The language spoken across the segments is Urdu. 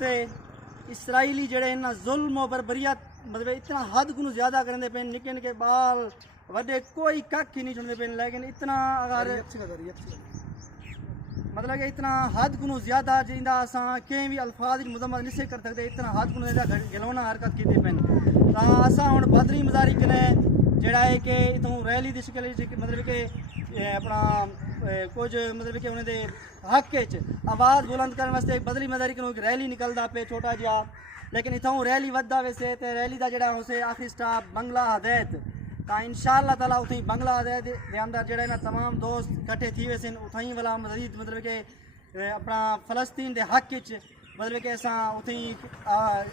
تے اسرائیلی جڑے انہاں ظلم و بربریت مطلب اتنا حد کو زیادہ کرنے پہ نکے نکے بال وڈے کوئی کک ہی نہیں چڑھتے پہ لیکن اتنا اگر مطلب کہ اتنا حد کو زیادہ جیندا اساں کہیں بھی الفاظ مذمت نہیں کر سکتے اتنا حد کو زیادہ گلونا حرکت کیتے پن تا اساں ہن بدری مزاری کنے جڑا ہے کہ اتوں ریلی دی شکل مطلب کہ اپنا کچھ مطلب کہ انہوں دے حق آواز بلند کرنے واسطے بدری مزاری کنے ریلی نکلدا پہ چھوٹا جہا لیکن اتوں ریلی وددا ویسے تے ریلی دا جڑا اسے آخری سٹاپ بنگلہ ہدایت تا انشاءاللہ تعالیٰ اتھیں بنگلہ ہدایت دے اندر جڑے نا تمام دوست کٹھے تھی ویسے اتھیں والا مزید مطلب کہ اپنا فلسطین دے حق مطلب کہ اساں اتھیں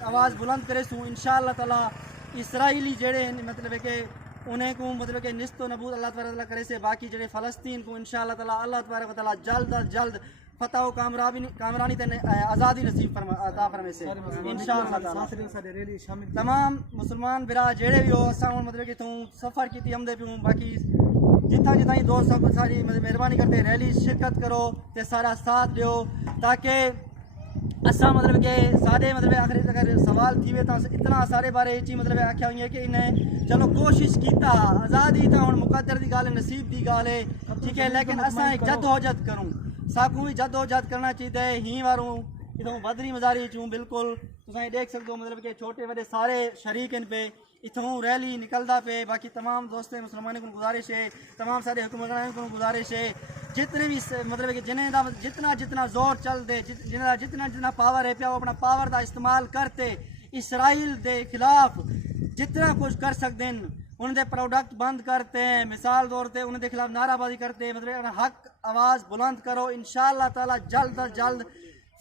آواز بلند کرے سوں انشاءاللہ تعالیٰ اسرائیلی جڑے مطلب کہ انہیں کو مطلب کہ نست و نبود اللہ تبارک وتعالیٰ کرے سے باقی جڑے فلسطین کو انشاءاللہ تعالیٰ اللہ تبارک وتعالیٰ جلد از جلد فتح و کامرانی تے آزادی نصیب عطا فرمائے سے انشاءاللہ تعالیٰ تمام مسلمان برا جڑے بھی ہو اساں مطلب کہ تو سفر کیتی ہم دے پیوں باقی جتھا جتھا ہی دوست سب ساری مہربانی کرتے ریلی شرکت کرو تے سارا ساتھ دیو تاکہ اساں مطلب کہ سارے مطلب آخری اگر سوال تھی وے تو اتنا سارے بارے چی مطلب آکھیا ہوئی ہے کہ انہیں چلو کوشش کیتا آزادی تا ہن مقدر دی گل ہے نصیب دی گل ہے ٹھیک ہے لیکن اساں جد و جہد کروں ساکوں بھی جد و جہد کرنا چاہیے ہی واروں اتوں بدری مزاری چوں بالکل تساں دیکھ سکتے ہو مطلب کہ چھوٹے بڑے سارے شریک ان پہ اتوں ریلی نکلدا پہ باقی تمام دوست مسلمانوں کو گزارش ہے تمام سارے حکمرانوں کو گزارش ہے جتنے بھی مطلب کہ جنہیں دا جتنا زور چل دے جتنا پاور ہے پیا وہ اپنا پاور دا استعمال کرتے اسرائیل دے خلاف جتنا کچھ کر سکتے ہیں ان دے پروڈکٹ بند کرتے ہیں مثال طور تے ان دے خلاف نعرہ بازی کرتے ہیں مطلب حق آواز بلند کرو انشاءاللہ تعالیٰ جلد از جلد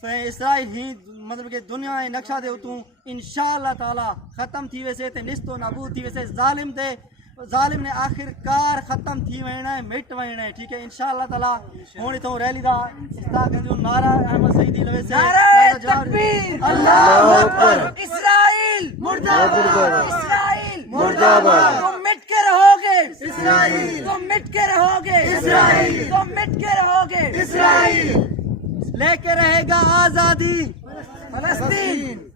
اسرائیل ہی مطلب کہ دنیا نقشہ دے اتوں انشاءاللہ تعالیٰ ختم تھی ویسے تے نست و نابود تھی ویسے ظالم نے آخر کار ختم تھی وینا ہے مٹ وینا ہے ٹھیک ہے انشاءاللہ تعالیٰ ہونی تو ریلی دا استاق نعرہ احمد سعیدی لوے سے نعرہ تکبیر اللہ اکبر اسرائیل مرد آباد اسرائیل مرد آباد تم مٹ کے رہو گے اسرائیل تم مٹ کے رہو گے اسرائیل تم مٹ کے رہو گے اسرائیل لے کے رہے گا آزادی فلسطین